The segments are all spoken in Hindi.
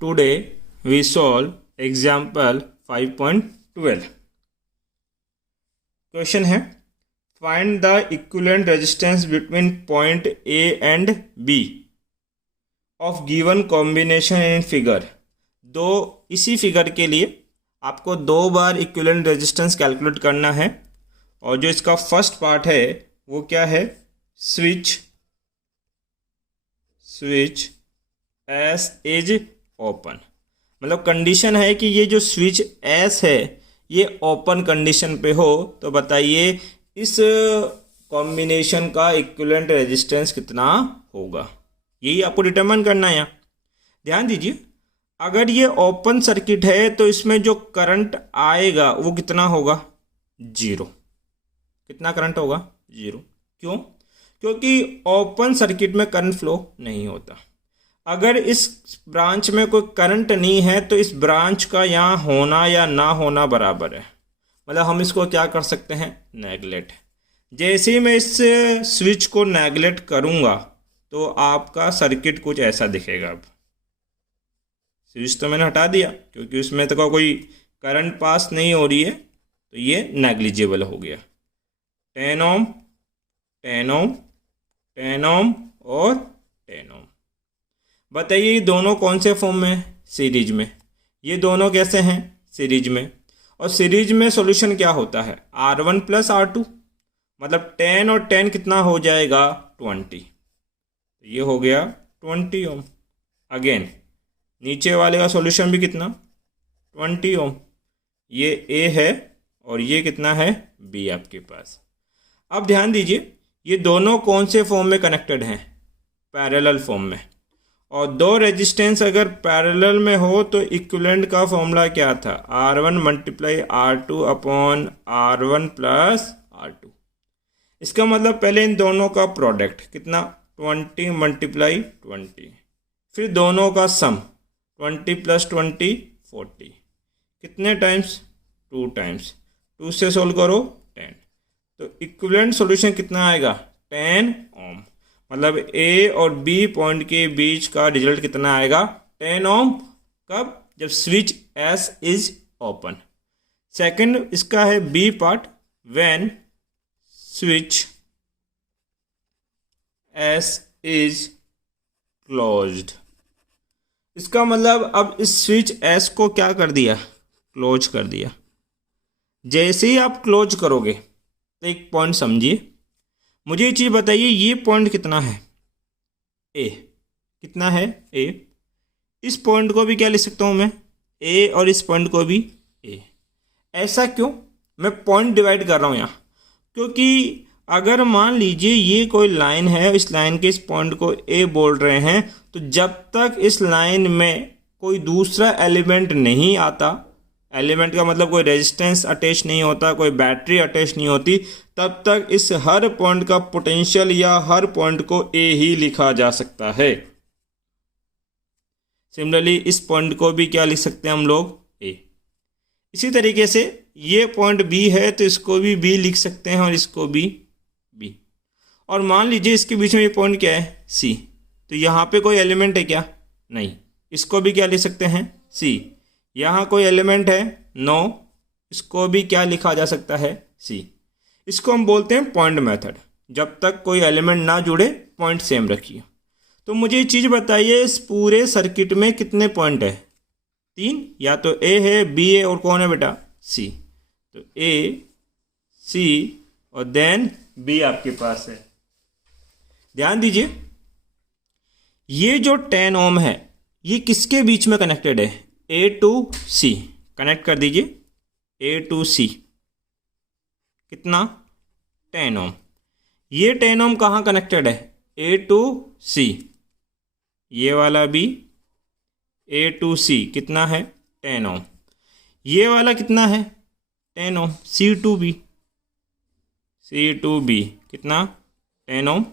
Today we solve example 5.12. Question है find the equivalent resistance between point A and B of given combination in figure. दो इसी फिगर के लिए आपको दो बार इक्विवेलेंट रेजिस्टेंस कैलकुलेट करना है और जो इसका फर्स्ट पार्ट है वो क्या है, स्विच एस इज ओपन। मतलब कंडीशन है कि ये जो स्विच एस है ये ओपन कंडीशन पे हो, तो बताइए इस कॉम्बिनेशन का इक्विवेलेंट रेजिस्टेंस कितना होगा, यही आपको डिटरमाइन करना है। यहाँ ध्यान दीजिए, अगर ये ओपन सर्किट है तो इसमें जो करंट आएगा वो कितना होगा, जीरो। कितना करंट होगा, जीरो। क्यों? क्योंकि ओपन सर्किट में करंट फ्लो नहीं होता। अगर इस ब्रांच में कोई करंट नहीं है तो इस ब्रांच का यहाँ होना या ना होना बराबर है। मतलब हम इसको क्या कर सकते हैं, नेगलेक्ट। जैसे ही मैं इस स्विच को नेगलेक्ट करूँगा तो आपका सर्किट कुछ ऐसा दिखेगा। अब स्विच तो मैंने हटा दिया क्योंकि उसमें तो कोई करंट पास नहीं हो रही है, तो ये नेग्लिजिबल हो गया। 10 ओम 10 ओम 10 ओम और 10 ओम। बताइए ये दोनों कौन से फॉर्म में, सीरीज में। ये दोनों कैसे हैं, सीरीज में। और सीरीज में सॉल्यूशन क्या होता है, R1 प्लस R2। मतलब 10 और 10 कितना हो जाएगा, 20। तो ये हो गया 20 ओम। अगेन नीचे वाले का सॉल्यूशन भी कितना, 20 ओम। ये A है और ये कितना है, B आपके पास। अब ध्यान दीजिए, ये दोनों कौन से फॉर्म में कनेक्टेड हैं, पैरेलल फॉर्म में। और दो रेजिस्टेंस अगर पैरेलल में हो तो इक्विवेलेंट का फॉर्मूला क्या था, R1 multiply R2 upon R1 plus R2। इसका मतलब पहले इन दोनों का प्रोडक्ट कितना, 20 मल्टीप्लाई 20, फिर दोनों का सम 20 प्लस 20 40। कितने टाइम्स, 2 टाइम्स। 2 से सोल्व करो 10, तो इक्विवेलेंट सॉल्यूशन कितना आएगा, 10 ओम। मतलब A और B पॉइंट के बीच का रिजल्ट कितना आएगा, 10 ओम। कब, जब switch S is open. Second इसका है B part, when switch S is closed. इसका मतलब अब इस स्विच S को क्या कर दिया, क्लोज कर दिया। जैसे ही आप क्लोज करोगे तो एक पॉइंट समझिए, मुझे ये चीज़ बताइए, ये पॉइंट कितना है, A। कितना है, A। इस पॉइंट को भी क्या लिख सकता हूँ मैं, A, और इस पॉइंट को भी A। ऐसा क्यों, मैं पॉइंट डिवाइड कर रहा हूँ यहाँ, क्योंकि अगर मान लीजिए ये कोई लाइन है, इस लाइन के इस पॉइंट को A बोल रहे हैं, तो जब तक इस लाइन में कोई दूसरा एलिमेंट नहीं आता, एलिमेंट का मतलब कोई रेजिस्टेंस अटैच नहीं होता, कोई बैटरी अटैच नहीं होती, तब तक इस हर पॉइंट का पोटेंशियल या हर पॉइंट को A ही लिखा जा सकता है। सिमिलरली इस पॉइंट को भी क्या लिख सकते हैं हम लोग, A। इसी तरीके से ये पॉइंट B है तो इसको भी B लिख सकते हैं और इसको भी B। और मान लीजिए इसके बीच में ये पॉइंट क्या है, C। तो यहाँ पे कोई एलिमेंट है क्या, नहीं। इसको भी क्या लिख सकते हैं, C। यहाँ कोई एलिमेंट है, नो। इसको भी क्या लिखा जा सकता है, C। इसको हम बोलते हैं पॉइंट मेथड। जब तक कोई एलिमेंट ना जुड़े पॉइंट सेम रखिए। तो मुझे ये चीज़ बताइए, इस पूरे सर्किट में कितने पॉइंट है, 3। या तो A है, B है, और कौन है बेटा, C। तो A, C और देन B आपके पास है। ध्यान दीजिए, ये जो 10 ओम है ये किसके बीच में कनेक्टेड है, A टू C। कनेक्ट कर दीजिए, A टू C। कितना, 10 ओम। ये 10 ओम कहाँ कनेक्टेड है, A टू C। ये वाला भी A टू C कितना है, 10 ओम। ये वाला कितना है, 10 ओम, C टू B कितना, 10 ओम।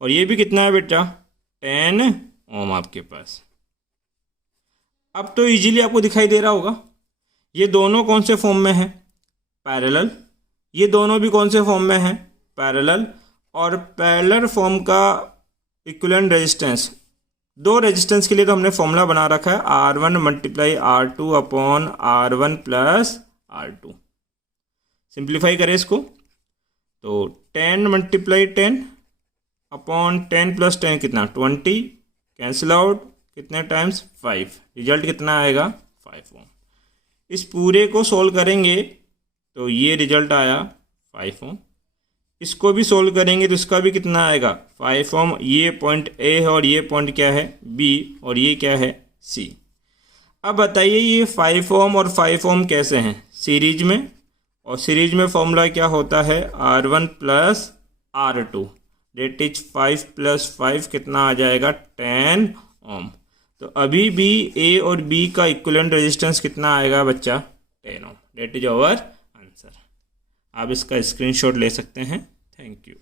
और ये भी कितना है बेटा, 10 ओम आपके पास। अब तो इजीली आपको दिखाई दे रहा होगा, ये दोनों कौन से फॉर्म में है, पैरेलल। ये दोनों भी कौन से फॉर्म में है, पैरेलल। और पैरेलल फॉर्म का इक्विवेलेंट रेजिस्टेंस दो रेजिस्टेंस के लिए तो हमने फॉर्मूला बना रखा है R1 multiply R2 upon R1 plus R2। Simplify करें इसको तो 10 मल्टीप्लाई 10 अपॉन 10 प्लस 10 कितना 20, कैंसिल आउट कितने टाइम्स 5, रिजल्ट कितना आएगा 5 ओम। इस पूरे को सोल्व करेंगे तो ये रिजल्ट आया 5 ओम। इसको भी सोल्व करेंगे तो इसका भी कितना आएगा 5 ओम। ये पॉइंट ए है और ये पॉइंट क्या है बी और ये क्या है सी। अब बताइए ये 5 ओम और 5 ओम कैसे हैं सीरीज में, और सीरीज में फॉर्मूला क्या होता है R1 plus R2 date is 5 plus 5 कितना आ जाएगा 10 ओम। तो अभी भी ए और बी का इक्विवेलेंट रेजिस्टेंस कितना आएगा बच्चा 10 ohm. That is our answer. आप इसका स्क्रीनशॉट ले सकते हैं। Thank you.